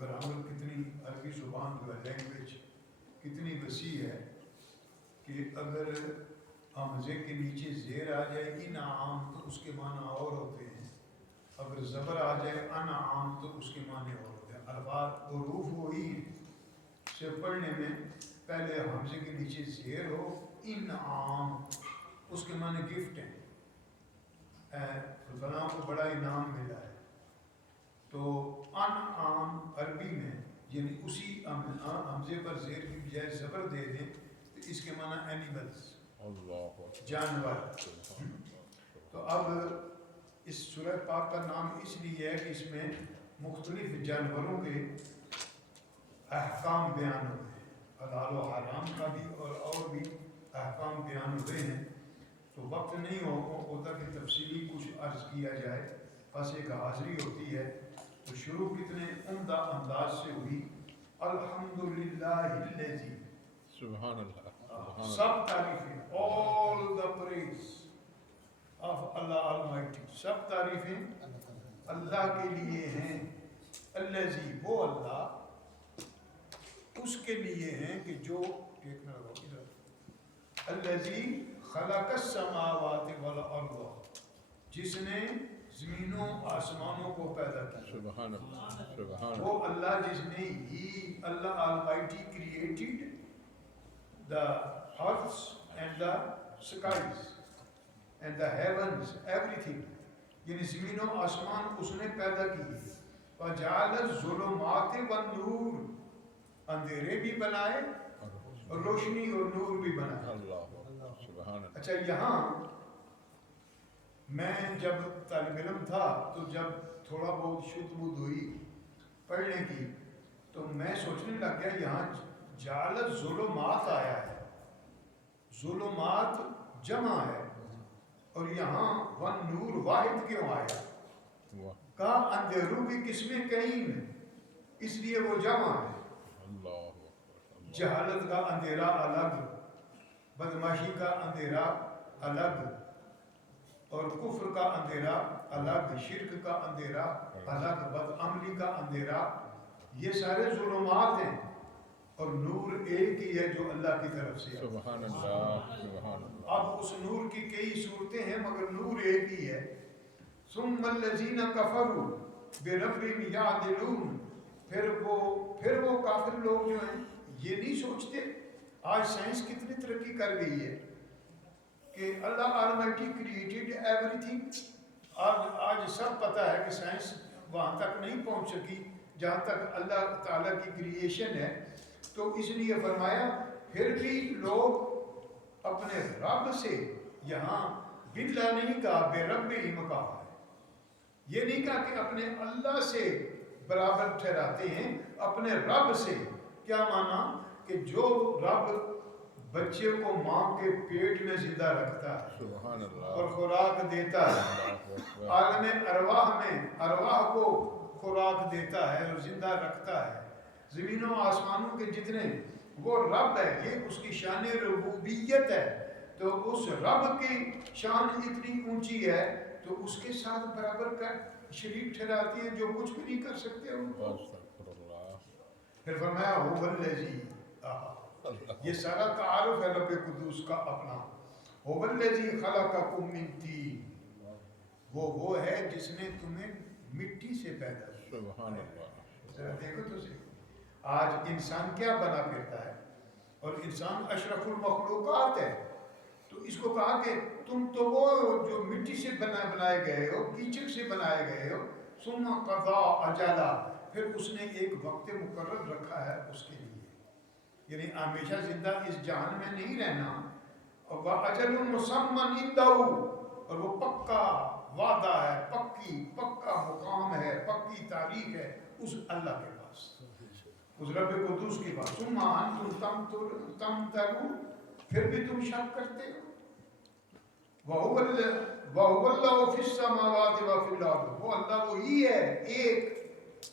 Grammar کتنی عربی زبان جو ہے لینگویج کتنی وسیع ہے کہ اگر حمزے کے نیچے زیر آ جائے انعام تو اس کے معنی اور ہوتے ہیں، اگر زبر آ جائے انعام تو اس کے معنی اور ہوتے ہیں۔ الفاظ حروف وہی ہیں، سے پڑھنے میں پہلے حمزے کے نیچے زیر ہو انعام، اس کے معنی گفٹ ہیں، فلاں کو بڑا انعام ملا ہے۔ تو انعام عربی میں یعنی اسی حمزے پر زیر کی بجائے زبر دے دیں تو اس کے معنی اینیملز، جانور۔ تو اب اس سورہ پاک کا نام اس لیے ہے کہ اس میں مختلف جانوروں کے احکام بیان ہوئے ہیں، حلال و حرام کا بھی اور بھی احکام بیان ہوئے ہیں۔ تو وقت نہیں ہوتا کہ تفصیلی کچھ عرض کیا جائے، بس ایک حاضری ہوتی ہے۔ تو شروع کتنے عمدہ انداز سے ہوئی، الحمدللہ الذی، سبحان اللہ، سب تعریفیں، all the praise of Allah Almighty، سب تعریفیں اللہ کے لیے ہیں۔ الذی، وہ اللہ، اس کے لیے ہیں کہ جو دیکھنا ہوگا الذی خلق السماوات والارض، جس نے زمینوں آسمانوں کو پیدا کیا۔ سبحان اللہ، سبحان وہ اللہ جس نے اللہ Almighty created the earths and the skies and the heavens, everything، یعنی زمین و آسمان اس نے پیدا کیے۔ وَجَعَلَ الظُّلُمَاتِ وَالنُّورِ، اندھیرے بھی بنائے اور روشنی اور نور بھی بنائے۔ اللہ، سبحان اللہ۔ اچھا، یہاں میں جب طالب علم تھا تو جب تھوڑا بہت شد بدھ ہوئی پڑھنے کی تو میں سوچنے لگ گیا یہاں جعل الظلمات آیا ہے، ظلمات جمع ہے، اور یہاں والنور واحد کیوں آیا؟ کہا اندھیروں کی قسمیں کئی ہیں، اس لیے وہ جمع ہے۔ جہالت کا اندھیرا الگ، بدماشی کا اندھیرا الگ، اور کفر کا اندھیرا الگ، شرک کا اندھیرا الگ، بدعملی کا اندھیرا، یہ سارے ظلمات ہیں، اور نور ایک ہی ہے جو اللہ کی طرف سے ہے۔ سبحان اللہ، سبحان اللہ۔ اب اس نور کی کئی صورتیں ہیں مگر نور ایک ہی ہے۔ ثم الذین کفروا بربہم یعدلون، پھر وہ کافر لوگ جو ہیں یہ نہیں سوچتے، آج سائنس کتنی ترقی کر گئی ہے کہ اللہ آلمائٹی کریٹڈ ایوری تھنگ۔ آج سب پتہ ہے کہ سائنس وہاں تک نہیں پہنچ سکی جہاں تک اللہ تعالیٰ کی کریشن ہے۔ تو اس لیے فرمایا پھر بھی لوگ اپنے رب سے، یہاں باللہ نہیں کہا، بے ربہم کہا ہے، یہ نہیں کہا کہ اپنے اللہ سے برابر ٹھہراتے ہیں، اپنے رب سے۔ کیا مانا؟ کہ جو رب بچے کو ماں کے پیٹ میں زندہ رکھتا ہے سبحان اللہ، اور خوراک دیتا ہے، عالم ارواح میں ارواح کو خوراک دیتا ہے اور زندہ رکھتا ہے، زمینوں آسمانوں کے جتنے، وہ رب ہے، یہ اس کی شان ربوبیت ہے۔ تو اس رب کی شان اتنی اونچی ہے تو اس کے ساتھ برابر کر شریک ٹھہراتی ہے جو کچھ بھی نہیں کر سکتے ان کو۔ استغفر اللہ۔ پھر فرمایا هو الذی، یہ سارا تعارف ہے رب قدوس کا اپنا۔ هو الذی خلقکم من طین، وہ ہے جس نے تمہیں مٹی سے پیدا کیا۔ سبحان اللہ۔ ذرا دیکھو تو صحیح، آج انسان کیا بنا پھرتا ہے، اور انسان اشرف المخلوقات ہے، تو اس کو کہا کہ تم تو وہ جو مٹی سے بنائے گئے ہو، کیچڑ سے بنائے گئے ہو، ثم قضا اجلا، پھر اس نے ایک وقت مقرر رکھا ہے اس کے لیے، یعنی ہمیشہ زندہ اس جہان میں نہیں رہنا، اور وَأَجَلٌ مُّسَمًّى عِندَهُ، اور وہ پکا وعدہ ہے، پکا مقام ہے، پکی تاریخ ہے اس اللہ کے پاس، اس رب قدوس کے پاس۔ ثم انتم تمترون، پھر بھی تم شک کرتے ہو۔ وَهُوَ اللَّهُ فِي السَّمَاوَاتِ وَفِي الْأَرْضِ، وہ اللہ وہی ہے ایک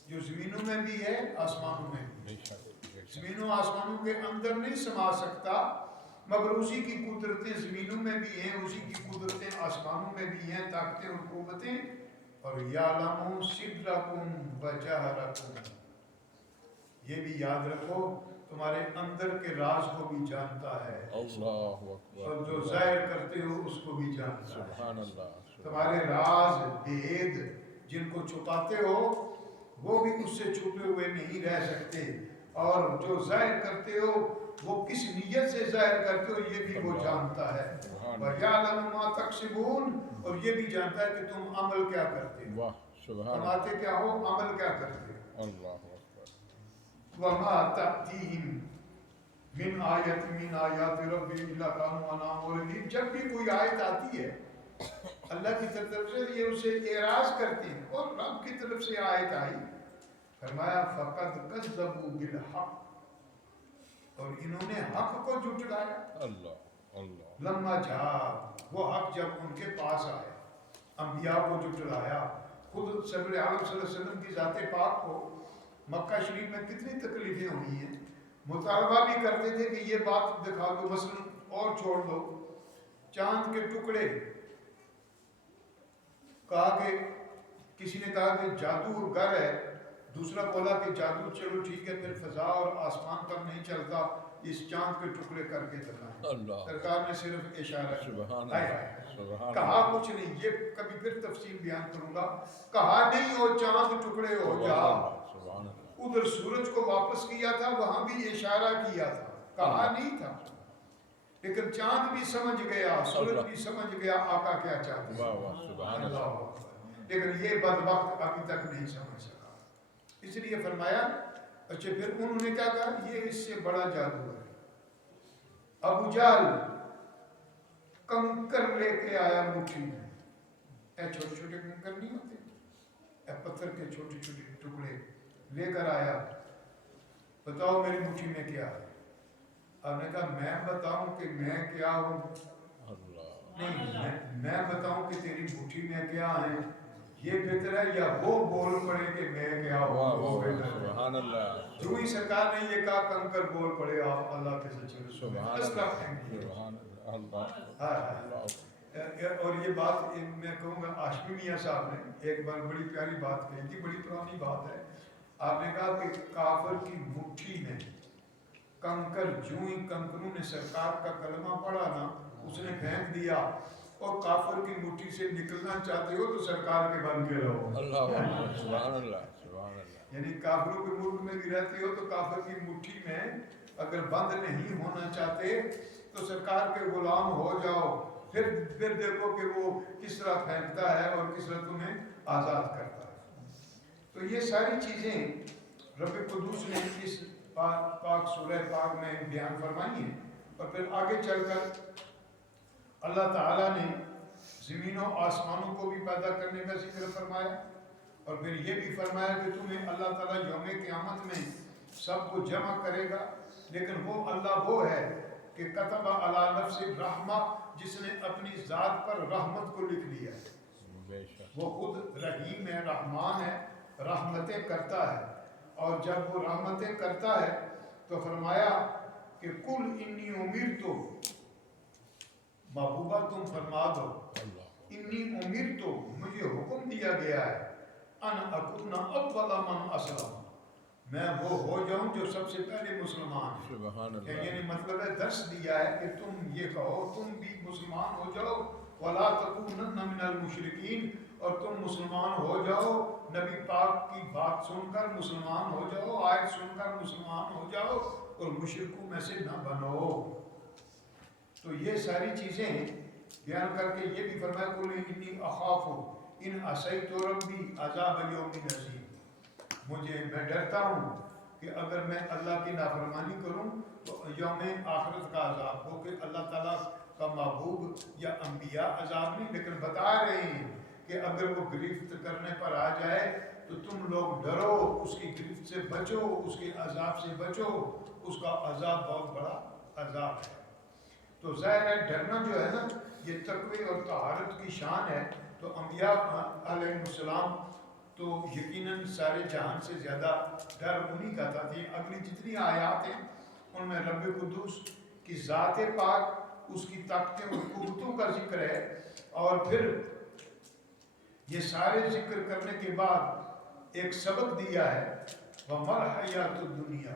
جو زمینوں میں بھی ہے آسمانوں میں بھی ہے۔ زمینوں آسمانوں کے اندر نہیں سما سکتا، مگر اسی کی قدرتیں زمینوں میں بھی ہیں، اسی کی قدرتیں آسمانوں میں بھی ہیں، طاقتیں اور قوتیں۔ اور یعلم سرکم وجہرکم، بھی یاد رکھو تمہارے اندر کے راز کو بھی جانتا ہے اللہ اور اکبر جو ظاہر کرتے ہو اس کو بھی جانتا ہے. سبحان اللہ تمہارے راز بھید جن کو چھپاتے ہو وہ بھی اس سے چھپے ہوئے نہیں رہ سکتے اور جو ظاہر کرتے ہو وہ کس نیت سے ظاہر کرتے ہو یہ بھی وہ جانتا ہے. وَيَعْلَمُ مَا تَكْسِبُونَ اور یہ بھی جانتا ہے کہ تم عمل کیا کرتے ہو, واہ سبحان کماتے کیا ہو, عمل کیا کرتے ہو. اللہ اکبر وَمَا تَأْتِيهِمْ مِنْ آیَةٍ مِنْ آیَاتِ رَبِّهِمْ إِلَّا كَانُوا عَنْهَا مُعْرِضِينَ. جب بھی کوئی آیت آتی ہے اللہ کی طرف سے یہ اسے اعراض کرتے ہیں اور رب کی طرف سے آیت آئی, فرمایا فَقَدْ كَذَّبُوا بِالْحَقِّ اور انہوں نے حق کو جھٹلایا. اللہ اللہ لما جاء وہ حق جب ان کے پاس آئے, انبیاء کو جھٹلایا. خود صلی اللہ علیہ وسلم کی ذات پاک کو مکہ شریف میں کتنی تکلیفیں ہوئی ہیں, مطالبہ بھی کرتے تھے کہ یہ بات دکھا دو, مثلا اور چھوڑ دو چاند کے ٹکڑے, کہا کہ کسی نے کہا کہ جادو گر ہے, دوسرا بولا کہ جادو چلو ٹھیک ہے پھر فضا اور آسمان پر نہیں چلتا, اس چاند کے ٹکڑے کر کے دکھائیں. سرکار نے صرف اشارہ سبحان کیا, کہا کچھ نہیں. یہ کبھی پھر تفصیل بیان کروں گا. کہا نہیں ہو چاند ٹکڑے ہو جا, ادھر سورج کو واپس کیا تھا وہاں بھی اشارہ کیا تھا, کہا نہیں تھا. لیکن چاند بھی سمجھ گیا, سورج بھی سمجھ گیا آقا کیا چاہتے ہیں. لیکن یہ بدبخت ابھی تک نہیں سمجھ سکا. اس لیے فرمایا اچھا پھر انہوں نے کیا کہا یہ اس سے بڑا جادو ہے. ابو جہل کنکر لے کے آیا مٹھی میں, اے چھوٹے چھوٹے کنکر نہیں ہوتے, اے پتھر کے چھوٹے چھوٹے ٹکڑے لے کر آیا, بتاؤ میری مٹھی میں کیا ہے. آپ نے کہا میں بتاؤں کہ میں کیا ہوں, نہیں میں بتاؤں کہ تیری مٹھی میں کیا ہے, یہ بہتر ہے یا وہ بول پڑے کہ میں کیا ہوں. سبحان اللہ. جو ہی سرکار نے یہ کہا کنکر بول پڑے آپ اللہ کے سچے سبحان اور یہ بات میں کہوں گا ہاشمی میاں صاحب نے ایک بار بڑی پیاری بات کہی تھی, بڑی پرانی بات ہے. آپ نے کہا کہ کافر کی مٹھی میں کنکر, جو ہی کنکروں نے سرکار کا کلمہ پڑھا نا اس نے پھینک دیا, اور کافر کی مٹھی سے نکلنا چاہتے ہو تو سرکار کے بن کے رہو. اللہ سبحان اللہ سبحان اللہ. یعنی کافروں کے ملک میں بھی رہتے ہو تو کافر کی مٹھی میں اگر بند نہیں ہونا چاہتے تو سرکار کے غلام ہو جاؤ, پھر دیکھو کہ وہ کس طرح پھینکتا ہے اور کس طرح تمہیں آزاد کرتا ہے. تو یہ ساری چیزیں رب قدوس نے اس پاک سورہ پاک میں بیان فرمائی ہیں. اور پھر آگے چل کر اللہ تعالیٰ نے زمین و آسمانوں کو بھی پیدا کرنے کا ذکر فرمایا, اور پھر یہ بھی فرمایا کہ تمہیں اللہ تعالیٰ یوم قیامت میں سب کو جمع کرے گا. لیکن وہ اللہ وہ ہے کہ کتب علی نفس الرحمہ, جس نے اپنی ذات پر رحمت کو لکھ لیا ہے. وہ خود رحیم ہے, رحمان ہے, رحمتیں کرتا ہے. اور جب وہ رحمتیں کرتا ہے تو فرمایا کہ کل انی امرتو, محبوبہ تم فرما دو, انی امرتو مجھے حکم دیا گیا ہے, ان اکون اول من اسلم, میں وہ ہو جاؤں جو سب سے پہلے مسلمان ہے. یعنی مطلب ہے درس دیا ہے کہ تم یہ کہو تم بھی مسلمان ہو جاؤ, ولا تکونن من المشرکین, اور تم مسلمان ہو جاؤ, نبی پاک کی بات سن کر مسلمان ہو جاؤ, آیت سن کر مسلمان ہو جاؤ, اور مشرکوں میں سے نہ بنو. تو یہ ساری چیزیں بیان کر کے یہ بھی فرمایا قل انی اخاف ان عصیت ربی عذاب یوم عظیم, مجھے میں ڈرتا ہوں کہ اگر میں اللہ کی نافرمانی کروں تو یوم آخرت کا عذاب ہو, کہ اللہ تعالیٰ کا محبوب یا انبیاء عذاب نہیں, لیکن بتا رہے ہیں کہ اگر وہ گرفت کرنے پر آ جائے تو تم لوگ ڈرو, اس کی گرفت سے بچو, اس کے عذاب سے بچو, اس کا عذاب بہت بڑا عذاب ہے. تو ظاہر ہے ڈرنا جو ہے نا یہ تقوی اور طہارت کی شان ہے. تو انبیاء علیہ السلام تو یقیناً سارے جہان سے زیادہ ڈر انہی کا تھا. اگلی جتنی آیات ہیں ان میں رب قدوس کی ذات پاک, اس کی طاقتیں اور قوتوں کا ذکر ہے, اور پھر یہ سارے ذکر کرنے کے بعد ایک سبق دیا ہے, وَمَا الْحَيَاةُ الدُّنْيَا,